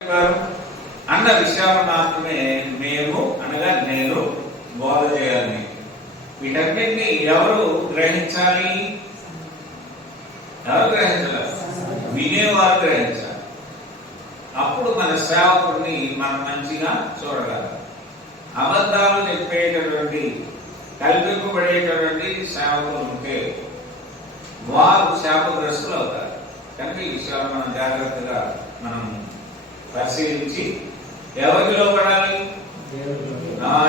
అన్న విషయాలు మాత్రమే మేము అనగా నేను బోధ చేయాలి. వీటన్నిటిని ఎవరు గ్రహించాలి? ఎవరు గ్రహించాలి? వినేవారు గ్రహించాలి. అప్పుడు మన సేవకుడిని మనం మంచిగా చూడగలం. అబద్ధాలు చెప్పేటటువంటి కల్పింపబడేటటువంటి సేవకులు ఉంటే వారు శాపగ్రస్తులు అవుతారు. కనుక ఈ విషయాలు మనం జాగ్రత్తగా మనం పరిశీలించి ఎవరికి లోపడాలి?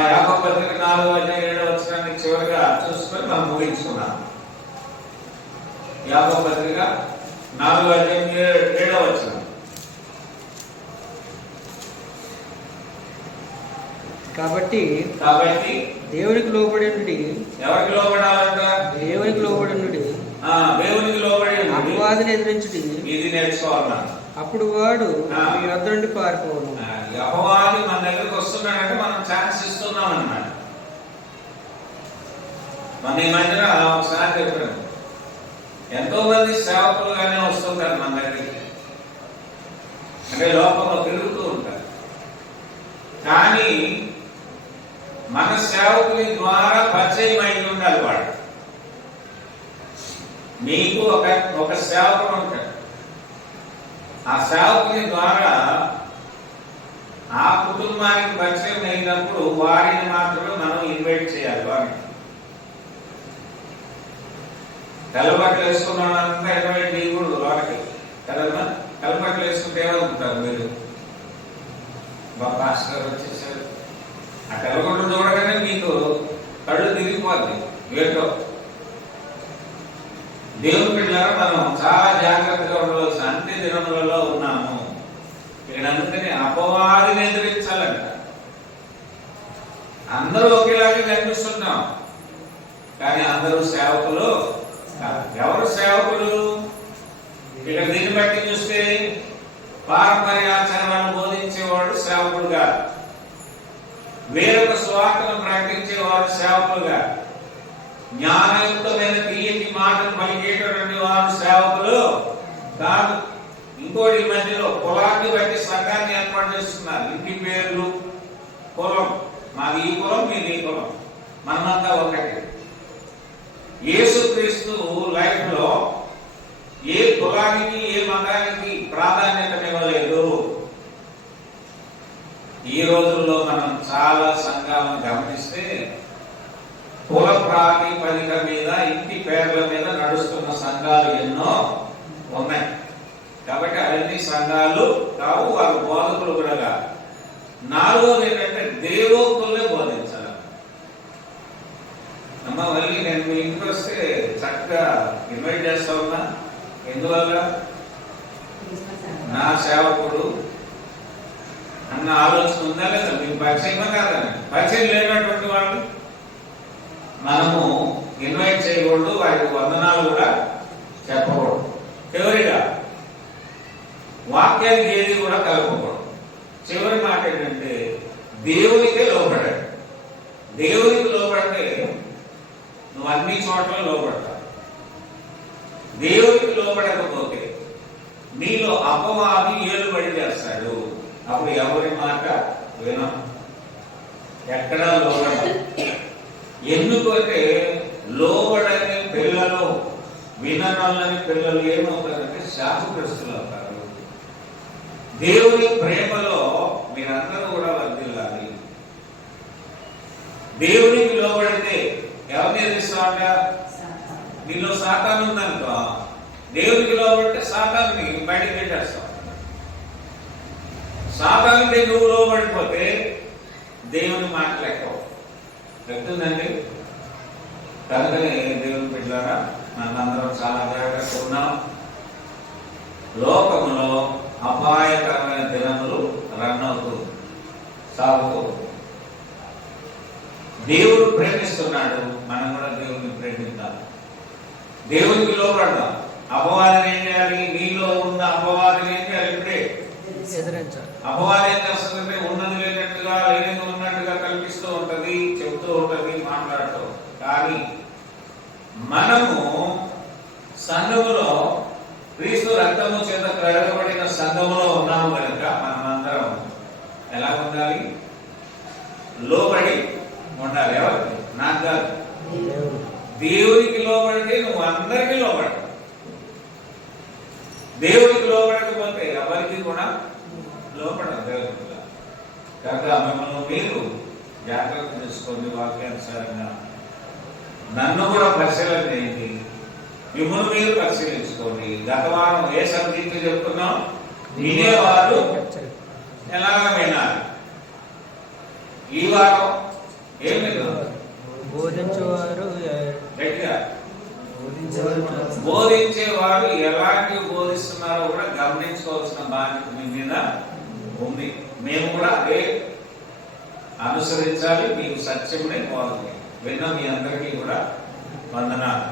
యాకోబు పత్రిక 4:7 చివరిగా చూసుకొని మనం ముగించుకున్నాం. యాకోబు పత్రిక 4:7 కాబట్టి దేవునికి లోబడి ఎవరికి లోబడాలంట? దేవునికి లోబడి దేవునికి లోబడి అపవాదిని ఎదిరించుడి. ఇది నేర్చుకోవాలన్నా. అప్పుడు వాడు మీ వద్ద నుండి పారిపోవడం. అపవాది మన దగ్గరకు వస్తున్నాడంటే మనం ఛాన్స్ ఇస్తున్నాం అన్నమాట. మన ఈ మధ్యన ఒకసారి చెప్పాను, ఎంతో మంది సేవకులుగానే వస్తుంటారు మన దగ్గరికి, అంటే లోపల తిరుగుతూ ఉంటారు. కానీ మన సేవకుని ద్వారా పరిచయం అయి ఉండాలి వాడు. మీకు ఒక సేవకుడు ఉంటాడు, ఆ సేవకుని ద్వారా ఆ కుటుంబానికి పరిచయం అయినప్పుడు వారిని మాత్రమే మనం ఇన్వైట్ చేయాలి. వారిని తెల్లబట్టలు వేసుకున్నానంటే ఇన్వైట్ చేయకూడదు వారికి కదమ్మా. తెల్లబట్టలు వేసుకుంటే ఏమనుకుంటారు మీరు? పాస్టర్ వచ్చేసారు, ఆ తెల్లగొడ్డు చూడగానే మీకు కళ్ళు తిరిగిపోద్ది ఏంటో. దేవుని బిడ్డలారా, మనం చాలా జాగ్రత్తగా ఉండవలసిన అన్ని దినములలో ఉన్నాము. ఇక్కడ అందుకని అపవాదిని ఎదిరించాలంట. అందరూ ఒకేలాగే కనిపిస్తున్నాం, కానీ అందరూ సేవకులు. ఎవరు సేవకులు? ఇక్కడ దీన్ని బట్టి చూస్తే పారంపర్య ఆచారాలను బోధించేవాడు సేవకుడుగా, వేరొక స్వార్థను ప్రకటించేవాడు సేవకులుగా, జ్ఞానయుక్తమైన తీయటి మాటలు పలికేటటువంటి వారు సేవకులు కాదు. ఇంకోటి మధ్యలో కులాన్ని బట్టి సంఘాన్ని ఏర్పాటు చేస్తున్నారు. ఇంటి పేర్లు, కులం, మాది ఈ కులం, మీది ఈ కులం, మనమంతా ఒకటి. యేసుక్రీస్తు లైఫ్ లో ఏ కులానికి ఏ మతానికి ప్రాధాన్యతనివ్వలేదు. ఈ రోజుల్లో మనం చాలా సంఘాలను గమనిస్తే కుల ప్రాతిపదిక మీద, ఇంటి పేర్ల మీద నడుస్తున్న సంఘాలు ఎన్నో ఉన్నాయి. కాబట్టి అవన్నీ సంఘాలు కావు, వారు బోధకులు కూడా కాదు. నాలుగోది ఏంటంటే దేవోక్తులే బోధించాలి. అమ్మ మళ్ళీ నేను మీ ఇంటికి వస్తే చక్కగా ఇన్వైట్ చేస్తా ఉన్నా. ఎందువల్ల? నా సేవకుడు అన్న ఆలోచన ఉందా లేదా? మీకు పరిచయమా కాదని. పరిచయం లేనటువంటి వాళ్ళు మనము ఇన్వైట్ చేయకూడదు, వారికి వందనాలు కూడా చెప్పకూడదు. చివరిగా వాక్యానికి ఏది కూడా కలపకూడదు. చివరి మాట ఏంటంటే దేవునికే లోపడాడు. దేవునికి లోపడితే నువ్వు అన్ని చోట్ల లోపడతావు. దేవునికి లోపడకపోతే నీలో అపవాది ఏలుబడి చేస్తాడు. అప్పుడు ఎవరి మాట వినం, ఎక్కడా లోపడదు. ఎందుకంటే లోబడని పిల్లలు, విననల్లని పిల్లలు ఏమవుతారంటే శాపగ్రస్తులు అవుతారు. దేవుని ప్రేమలో మీరందరూ కూడా వర్ధిల్లాలి. దేవునికి లోబడితే ఎవరిని ఎదిరిస్తామంట? నీలో సాతాను ఉందనుకో, దేవునికి లోబడితే సాతాన్ని బయటకు పెట్టేస్తాం. సాతానికి నువ్వు లోబడిపోతే దేవుని మాట లెక్క చెప్తుందండి. కనుకనే దేవుని బిడ్డలారా, మనందరం చాలా జాగ్రత్తగా ఉన్నాం. లోకములో అపాయకరమైన దినములు రన్ అవుతూ సాగుతూ, దేవుడు ప్రేమిస్తున్నాడు, మనం కూడా దేవుడిని ప్రేమిద్దాం, దేవునికి లోపడదాం. అపవాదిని ఏం చేయాలి? నీలో ఉన్న అపవాదిని ఏం చేయాలి? ఇప్పుడే ఎదిరించాలి. అపవాది ఏం చేస్తుందంటే ఉన్నది లేనట్టుగా, లేనిది ఉన్నట్టుగా కల్పిస్తూ ఉంటది, చెబుతూ ఉంటది, మాట్లాడుతూ. కానీ మనము సంఘములో క్రీస్తు రక్తము చేత కడగబడిన సంఘములో ఉన్నాము కనుక మనమందరం ఉండాలి? లోబడి ఉండాలి. ఎవరికి? నాకు కాదు. దేవునికి లోబడితే నువ్వు అందరికీ లోబడతావు. దేవునికి లోబడకపోతే ఎవరికి కూడా లోపడదు. దేవునికి కనుక మిమ్మల్ని మీరు జాగ్రత్త చేసుకోండి. వాక్యానుసారంగా నన్ను కూడా పరిశీలన చేయండి, మిమ్మల్ని మీరు పరిశీలించుకోండి. గత వారం ఏ సబ్జెక్టు చెప్తున్నాం? వినేవారు ఎలాగ వినాలి. ఈ వారం ఏమి బోధించేవారు గట్టిగా బోధించేవారు ఎలాంటివి బోధిస్తున్నారో కూడా గమనించుకోవాల్సిన బాధ్యత మీ మీద ఉంది. మేము కూడా అదే అనుసరించాలి. మీకు సత్యమునే బోధ విన్న మీ అందరికీ కూడా వందనాలు.